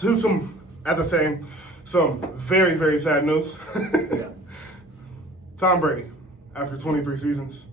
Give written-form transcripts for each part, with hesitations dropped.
To some, as I say, some very, very sad news. Yeah. Tom Brady, after 23 seasons,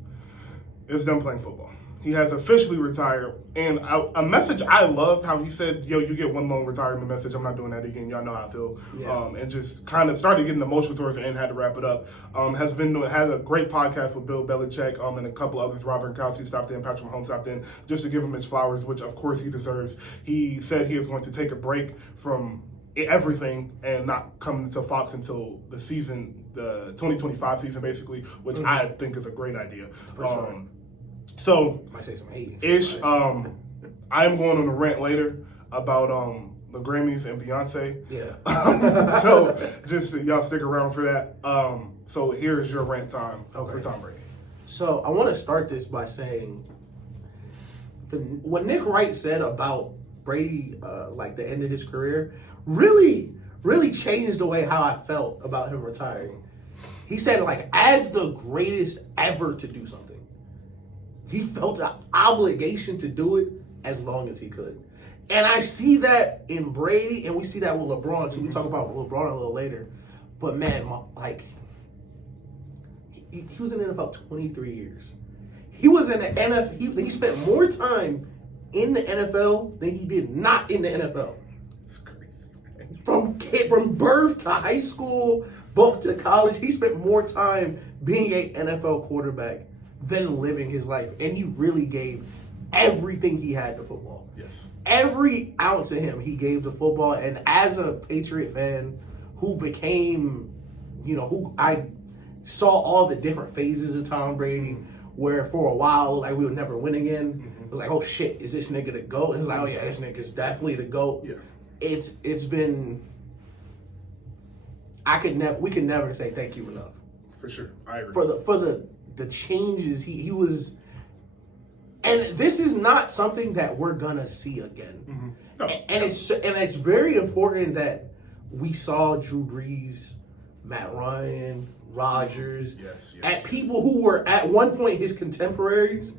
is done playing football. He has officially retired. And a message I loved how he said, yo, you get one long retirement message. I'm not doing that again. Y'all know how I feel. Yeah. And just kind of started getting emotional towards the end, had to wrap it up. Had a great podcast with Bill Belichick and a couple others. Robert Gronkowski stopped in, Patrick Mahomes stopped in, just to give him his flowers, which of course he deserves. He said he is going to take a break from everything and not come to Fox until the 2025 season, basically, which I think is a great idea. For sure. So, might say some hate. I am going on a rant later about the Grammys and Beyonce. Yeah. So just y'all stick around for that. So here is your rant time for Tom Brady. So I want to start this by saying what Nick Wright said about Brady, like the end of his career, really changed the way how I felt about him retiring. He said, like, as the greatest ever to do something, he felt an obligation to do it as long as he could. And I see that in Brady, and we see that with LeBron, too. We talk about LeBron a little later. But, man, like, he was in the NFL 23 years. He was in the NFL. He spent more time in the NFL than he did not in the NFL. It's crazy. From birth to high school, both to college, he spent more time being an NFL quarterback than living his life. And he really gave everything he had to football. Yes. Every ounce of him he gave to football. And as a Patriot fan who became, who I saw all the different phases of Tom Brady, where for a while, like, we would never win again. It was like, oh shit, is this nigga the GOAT? And it was like, oh yeah, this nigga's definitely the GOAT. Yeah. It's been, we could never say thank you enough. For sure. I agree. For the changes he was, and this is not something that we're gonna see again. Mm-hmm. No. And it's very important that we saw Drew Brees, Matt Ryan, Rodgers, and people who were at one point his contemporaries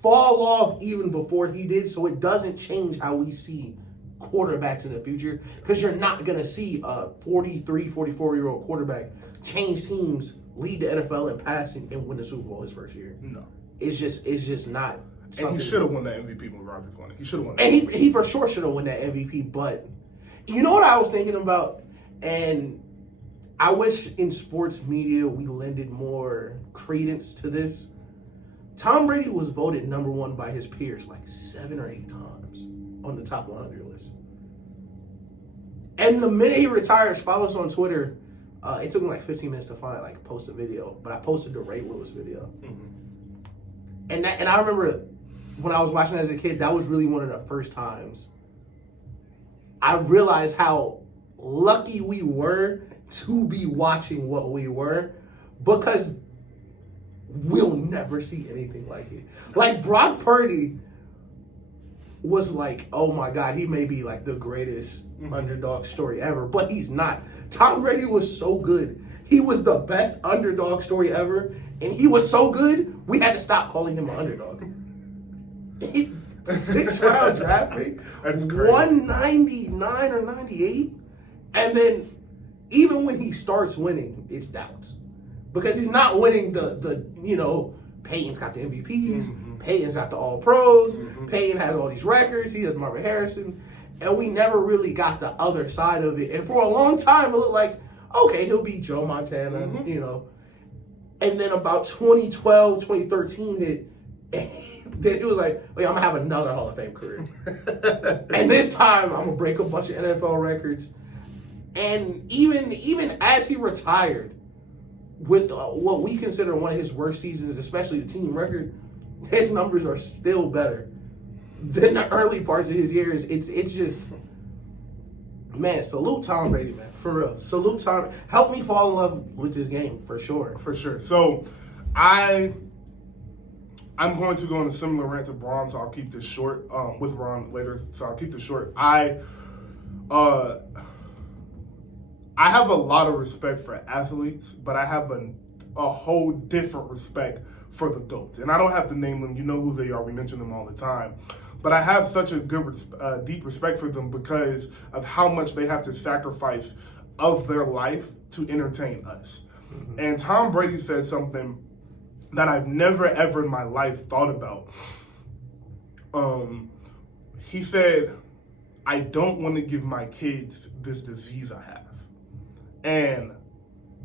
fall off even before he did, so it doesn't change how we see quarterbacks in the future, because you're not going to see a 43, 44-year-old quarterback change teams, lead the NFL in passing, and win the Super Bowl his first year. No. It's just not something. And he should have won that MVP when Rodgers won it. He should have won that. And he for sure should have won that MVP, but you know what I was thinking about? And I wish in sports media we lended more credence to this. Tom Brady was voted number one by his peers like 7 or 8 times on the top 100 list. And the minute he retires, follow us on Twitter. It took me like 15 minutes to post a video, but I posted the Ray Lewis video. Mm-hmm. And I remember when I was watching as a kid, that was really one of the first times I realized how lucky we were to be watching what we were, because we'll never see anything like it. Like, Brock Purdy was like, oh my God, he may be like the greatest underdog story ever, but he's not. Tom Brady was so good. He was the best underdog story ever, and he was so good, we had to stop calling him an underdog. 6th-round draft pick, 199 or 98, and then even when he starts winning, it's doubts. Because he's not winning the Peyton's got the MVPs, Peyton's got the All-Pros, Peyton has all these records, he has Marvin Harrison, and we never really got the other side of it. And for a long time, it looked like, okay, he'll be Joe Montana, And then about 2012, 2013 hit, and then it was like, I'm going to have another Hall of Fame career. And this time, I'm going to break a bunch of NFL records. And even as he retired, with what we consider one of his worst seasons, especially the team record, his numbers are still better than the early parts of his years. It's just, man, salute Tom Brady, man, for real. Salute Tom. Help me fall in love with this game, for sure. For sure. So, I'm going to go on a similar rant to Braun, so I'll keep this short. With Ron later, so I'll keep this short. I have a lot of respect for athletes, but I have a whole different respect for the GOATs. And I don't have to name them. You know who they are. We mention them all the time. But I have such a good, deep respect for them because of how much they have to sacrifice of their life to entertain us. Mm-hmm. And Tom Brady said something that I've never, ever in my life thought about. He said, I don't want to give my kids this disease I have. And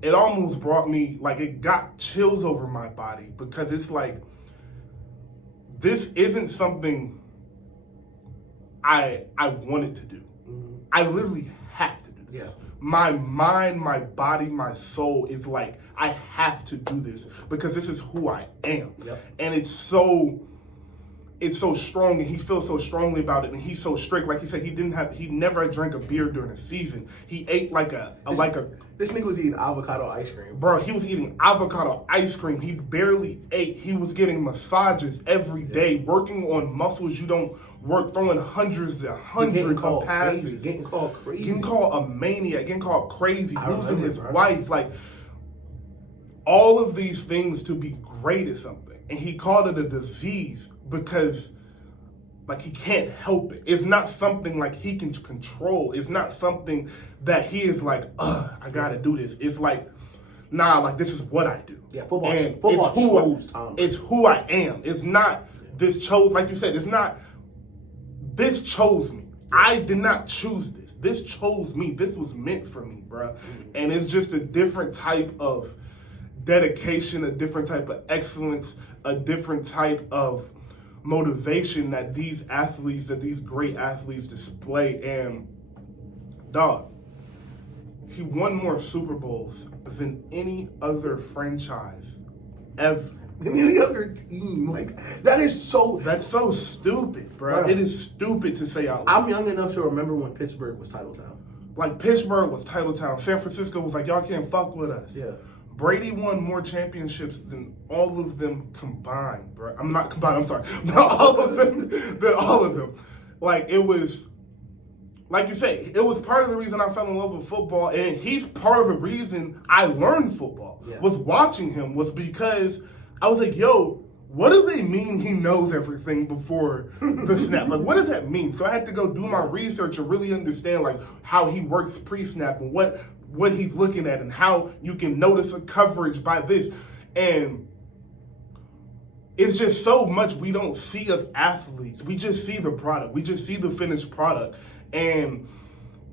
it almost brought me, like, it got chills over my body because it's like, this isn't something I wanted to do. Mm-hmm. I literally have to do this. Yeah. My mind, my body, my soul is like, I have to do this because this is who I am. Yep. And it's so strong, and he feels so strongly about it, and he's so strict. Like he said, he never drank a beer during the season. He ate this nigga was eating avocado ice cream. Bro, he was eating avocado ice cream. He barely ate. He was getting massages every day, working on muscles you don't work, throwing hundreds of passes. Getting called crazy. Getting called a maniac, getting called crazy, losing his wife. Like, all of these things to be great at something. And he called it a disease because, like, he can't help it. It's not something like he can control. It's not something that he is like, I gotta do this. It's like, nah, like, this is what I do. Yeah, football chose Tom. It's who I am. It's not this chose, like you said, it's not, this chose me. I did not choose this. This chose me. This was meant for me, bro. And it's just a different type of dedication, a different type of excellence, a different type of motivation that these great athletes display. And dog, he won more Super Bowls than any other franchise ever. Than any other team. Like, that's so stupid, bro. It is stupid to say out loud. I'm young enough to remember when Pittsburgh was title town. Like, Pittsburgh was title town. San Francisco was like, y'all can't fuck with us. Yeah. Brady won more championships than all of them combined, bro. I'm not combined, I'm sorry. Not all of them. Like, it was, like you say, it was part of the reason I fell in love with football, and he's part of the reason I learned football. Yeah. Was watching him, was because I was like, yo, what do they mean he knows everything before the snap? Like, what does that mean? So I had to go do my research and really understand, like, how he works pre-snap and what he's looking at and how you can notice a coverage by this. And it's just so much we don't see of athletes. We just see the product. We just see the finished product. And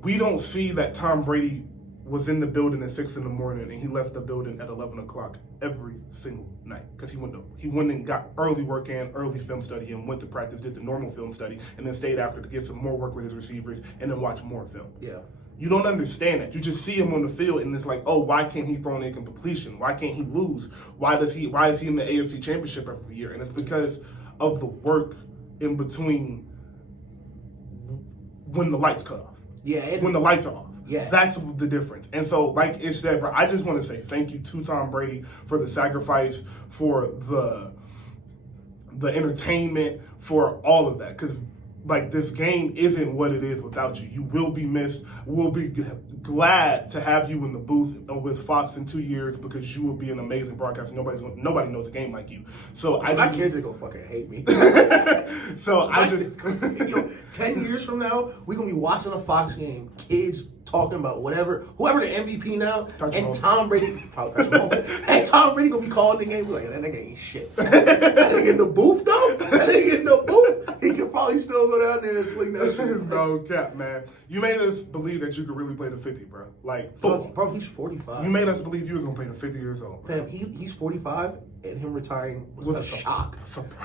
we don't see that Tom Brady was in the building at 6 a.m. and he left the building at 11 o'clock every single night because he went and got early work in, early film study, and went to practice, did the normal film study, and then stayed after to get some more work with his receivers and then watch more film. Yeah. You don't understand that. You just see him on the field and it's like, oh, why can't he throw an incompletion? Why can't he lose? Why is he in the AFC Championship every year? And it's because of the work in between when the lights cut off. Yeah. When the lights are off. Yeah. That's the difference. And so, like it said, bro, I just want to say thank you to Tom Brady for the sacrifice, for the entertainment, for all of that. Because, like, this game isn't what it is without you. You will be missed. We'll be glad to have you in the booth with Fox in 2 years because you will be an amazing broadcaster. Nobody knows the game like you. So my kids are gonna fucking hate me. So yo, 10 years from now, we're gonna be watching a Fox game. Kids talking about whoever the MVP now, and Tom Brady, and Tom Brady gonna be calling the game. We're like, that nigga ain't shit. That nigga in the booth though. That nigga in the booth. He could probably still go down there and sling that shit. No cap, man. You made us believe that you could really play the 50, bro. Like, football. Bro, he's 45. You made us believe you were gonna play the 50 years old. Fam, he's 45, and him retiring was a shock.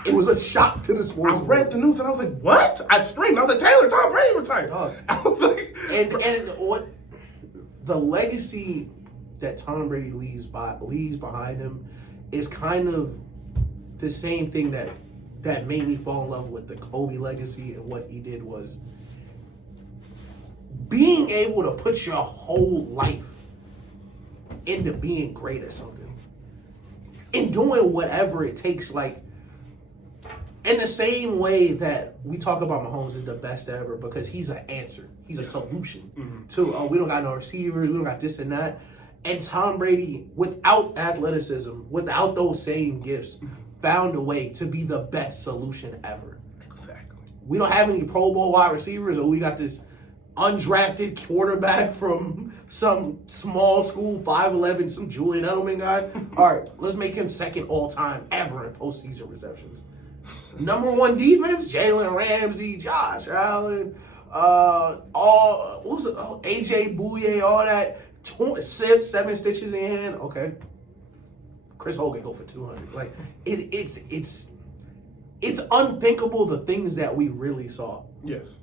It was a shock to the sports. I read the news and I was like, what? I screamed. I was like, Taylor, Tom Brady retired. I was like, and what the legacy that Tom Brady leaves behind him is kind of the same thing that made me fall in love with the Kobe legacy, and what he did was being able to put your whole life into being great at something and doing whatever it takes, like in the same way that we talk about Mahomes is the best ever because he's an answer. He's a solution to, we don't got no receivers, we don't got this and that. And Tom Brady, without athleticism, without those same gifts, found a way to be the best solution ever. Exactly. We don't have any Pro Bowl wide receivers, or we got this undrafted quarterback from some small school, 5'11", some Julian Edelman guy. All right, let's make him second all-time ever in postseason receptions. Number one defense, Jalen Ramsey, Josh Allen, AJ Bouye, all that. 7 stitches in hand. Okay. Chris Hogan go for 200. Like it's unthinkable the things that we really saw. Yes.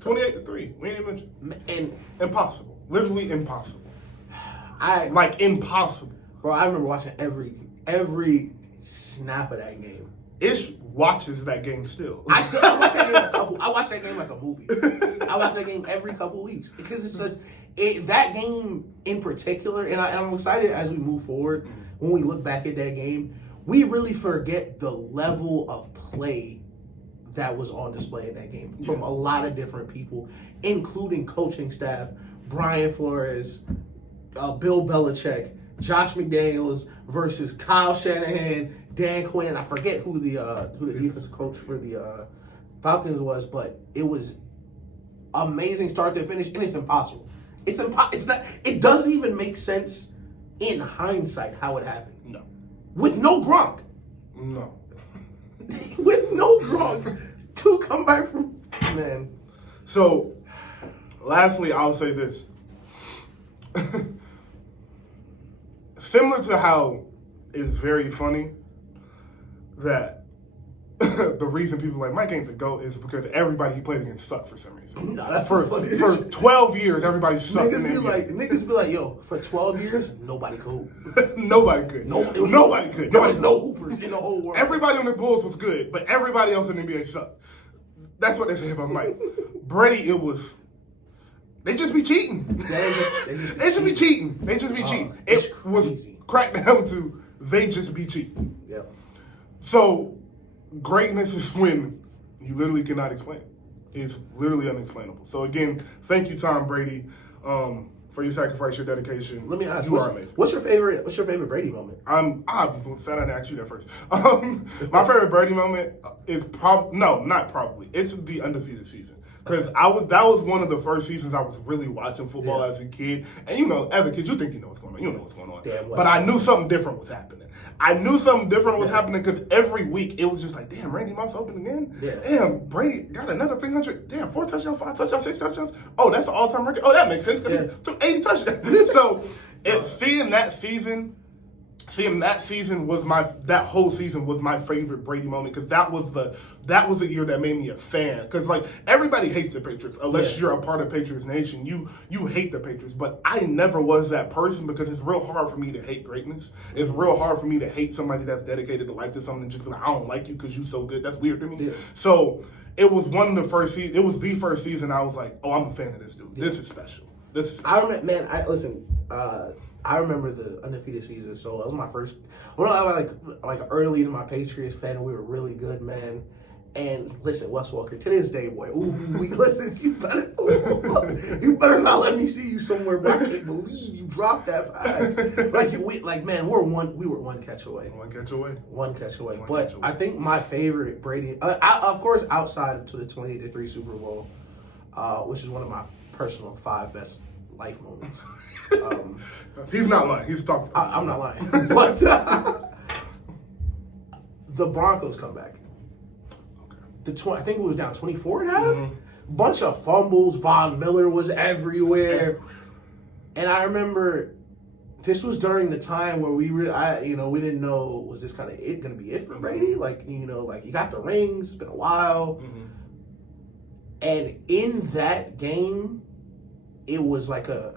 28-3. We ain't even mentioned. And Impossible. Literally impossible. Impossible. Bro, I remember watching every snap of that game. Ish watches that game still. I watch that game I watch that game like a movie. I watch that game every couple weeks because it's such that game in particular, and I'm excited as we move forward. When we look back at that game, we really forget the level of play that was on display in that game from a lot of different people, including coaching staff, Brian Flores, Bill Belichick, Josh McDaniels versus Kyle Shanahan, Dan Quinn. I forget who the defensive coach for the Falcons was, but it was amazing start to finish, and it's impossible. It's not. It doesn't even make sense in hindsight how it happened. No. With no Gronk. No. With no Drock to come back from, man. So, lastly, I'll say this. Similar to how it's very funny that the reason people like Mike ain't the GOAT is because everybody he played against sucked for some reason. No, that's for 12 years, everybody sucked. Niggas be like, yo, for 12 years, nobody could. Nobody could. Nobody could. There was no hoopers in the whole world. Everybody on the Bulls was good, but everybody else in the NBA sucked. That's what they say about Mike. Brady, it was. They just be cheating. They just be cheating. They just be cheating. It was cracked down to they just be cheating. Yeah. So, greatness is when you literally cannot explain it. It's literally unexplainable. So again, thank you, Tom Brady, for your sacrifice, your dedication. Let me ask you, are amazing. What's your favorite Brady moment? I'm sad I didn't ask you that first. My favorite Brady moment is it's the undefeated season. Because that was one of the first seasons I was really watching football as a kid. And as a kid, you think you know what's going on. You know what's going on. But I knew something different was happening. Because every week it was just like, damn, Randy Moss open again? Yeah. Damn, Brady got another 300. Damn, 4 touchdowns, 5 touchdowns, 6 touchdowns. Oh, that's an all-time record. Oh, that makes sense because he took 80 touchdowns. So seeing that season was that whole season was my favorite Brady moment because that was the year that made me a fan. Because everybody hates the Patriots unless you're a part of Patriots Nation. You hate the Patriots, but I never was that person because it's real hard for me to hate greatness. It's real hard for me to hate somebody that's dedicated to life to something and just be like, I don't like you because you so good. That's weird to me. Yeah. So it was one of the first season. It was the first season I was like, oh, I'm a fan of this dude. Yeah. This is special. I remember the undefeated season, so that was my first. When I was like early in my Patriots fan, and we were really good, man. And listen, Wes Welker, to this day, boy, you better not let me see you somewhere. But I can't believe you dropped that pass. We were one catch away. One catch away. But I think my favorite Brady, of course, outside of the 28-3 Super Bowl, which is one of my personal 5 best life moments. He's not lying. He's talking. I'm not lying. But the Broncos come back. I think it was down 24 at half. Mm-hmm. Bunch of fumbles. Von Miller was everywhere. And I remember this was during the time where we didn't know, was this kind of going to be it for Brady? You got the rings. It's been a while. Mm-hmm. And in that game, it was like a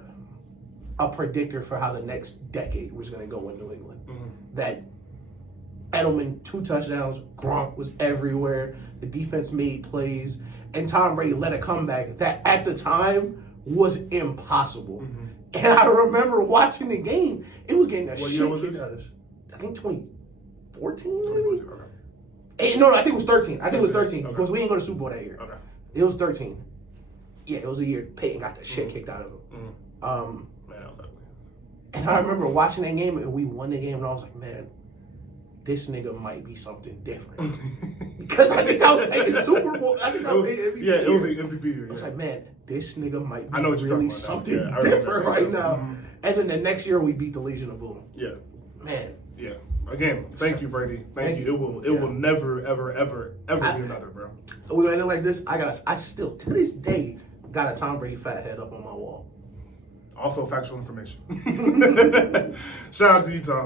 predictor for how the next decade was going to go in New England. Mm-hmm. That Edelman, 2 touchdowns, Gronk was everywhere, the defense made plays, and Tom Brady led a comeback that at the time was impossible. Mm-hmm. And I remember watching the game, it was getting what year was it? I think 2014 maybe? No, I think it was 13. It was 13 because we didn't go to Super Bowl that year. Okay. It was 13. Yeah, it was the year Peyton got the shit kicked out of him. Mm-hmm. And I remember watching that game, and we won the game, and I was like, man, this nigga might be something different. Because I think that was like a Super Bowl. I think that was MVP. Yeah, it was the MVP year. I was like, man, this nigga might be I know what you're really talking something about. different right now. Mm-hmm. And then the next year, we beat the Legion of Boom. Yeah. Man. Yeah. Again, thank you, Brady. Thank you. It will never, ever, ever, ever be another, bro. We're gonna end it like this. I still, to this day, got a Tom Brady fat head up on my wall. Also factual information. Shout out to you, Tom.